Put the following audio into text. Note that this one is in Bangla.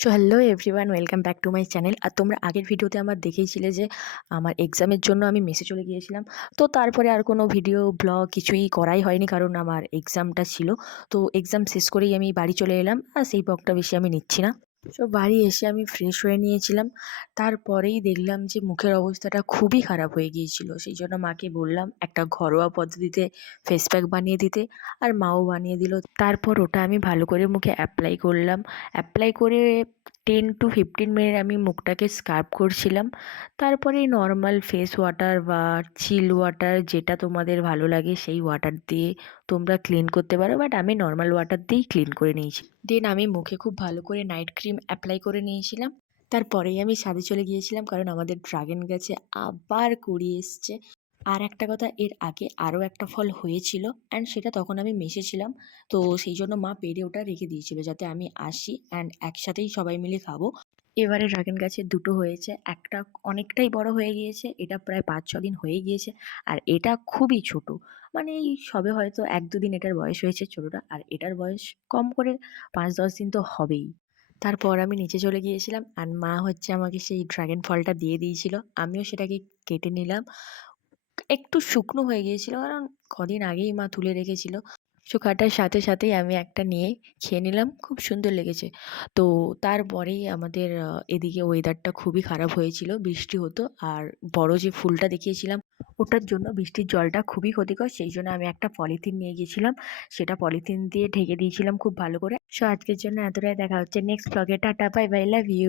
So hello everyone, welcome back to my channel. আর তোমরা আগের ভিডিওতে আমার দেখেইছিলে যে আমার এক্সামের জন্য আমি মেসে চলে গিয়েছিলাম। তো তারপরে আর কোনো ভিডিও ব্লগ কিছুই করাই হয়নি, কারণ আমার এক্সামটা ছিল। তো এক্সাম শেষ করেই আমি বাড়ি চলে এলাম, আর সেই ব্লগটা বেশি আমি নিচ্ছি না। সো বাড়ি এসে আমি ফ্রেশ হয়ে নিয়েছিলাম। তারপরেই দেখলাম যে মুখের অবস্থাটা খুবই খারাপ হয়ে গিয়েছিল। সেই জন্য মাকে বললাম একটা ঘরোয়া পদ্ধতিতে ফেস প্যাক বানিয়ে দিতে, আর মাও বানিয়ে দিল। তারপর ওটা আমি ভালো করে মুখে অ্যাপ্লাই করলাম। অ্যাপ্লাই করে 10 to 15 মিনিট আমি মুখটাকে স্ক্রাব করছিলাম। তারপরে নর্মাল ফেস ওয়াটার বা চিল ওয়াটার, যেটা তোমাদের ভালো লাগে সেই ওয়াটার দিয়ে তোমরা ক্লিন করতে পারো, বাট আমি নর্মাল ওয়াটার দিয়েই ক্লিন করে নিয়েছি। দেন আমি মুখে খুব ভালো করে নাইট ক্রিম অ্যাপ্লাই করে নিয়েছিলাম। তারপরেই আমি ছাদে চলে গিয়েছিলাম, কারণ আমাদের ড্রাগন গাছে আবার কুড়ি এসছে। আর একটা কথা, এর আগে আরও একটা ফল হয়েছিল, অ্যান্ড সেটা তখন আমি মেশেছিলাম। তো সেই জন্য মা পেড়ে ওটা রেখে দিয়েছিল যাতে আমি আসি অ্যান্ড একসাথেই সবাই মিলে খাবো। এবারে ড্রাগন গাছে দুটো হয়েছে, একটা অনেকটাই বড় হয়ে গিয়েছে, এটা প্রায় 5-6 দিন হয়ে গিয়েছে। আর এটা খুবই ছোট, মানে এই সবে হয়তো 1-2 দিন এটার বয়স হয়েছে ছোটোটা, আর এটার বয়স কম করে 5-10 দিন তো হবেই। তারপর আমি নিচে চলে গিয়েছিলাম, আর মা হচ্ছে আমাকে সেই ড্রাগন ফলটা দিয়ে দিয়েছিল। আমিও সেটাকে কেটে নিলাম। একটু শুকনো হয়ে গিয়েছিল, কারণ কদিন আগেই মা তুলে রেখেছিল। কাটার সাথে সাথেই আমি একটা নিয়ে খেয়ে নিলাম, খুব সুন্দর লেগেছে। তো তারপরেই আমাদের এদিকে ওয়েদারটা খুবই খারাপ হয়েছিল, বৃষ্টি হতো। আর বড় যে ফুলটা দেখিয়েছিলাম ওটার জন্য বৃষ্টির জলটা খুবই ক্ষতিকর, সেই জন্য আমি একটা পলিথিন নিয়ে গিয়েছিলাম, সেটা পলিথিন দিয়ে ঢেকে দিয়েছিলাম খুব ভালো করে। সো আজকের জন্য এতটাই, দেখা হচ্ছে নেক্সট ব্লগে। Tata, bye bye, love you.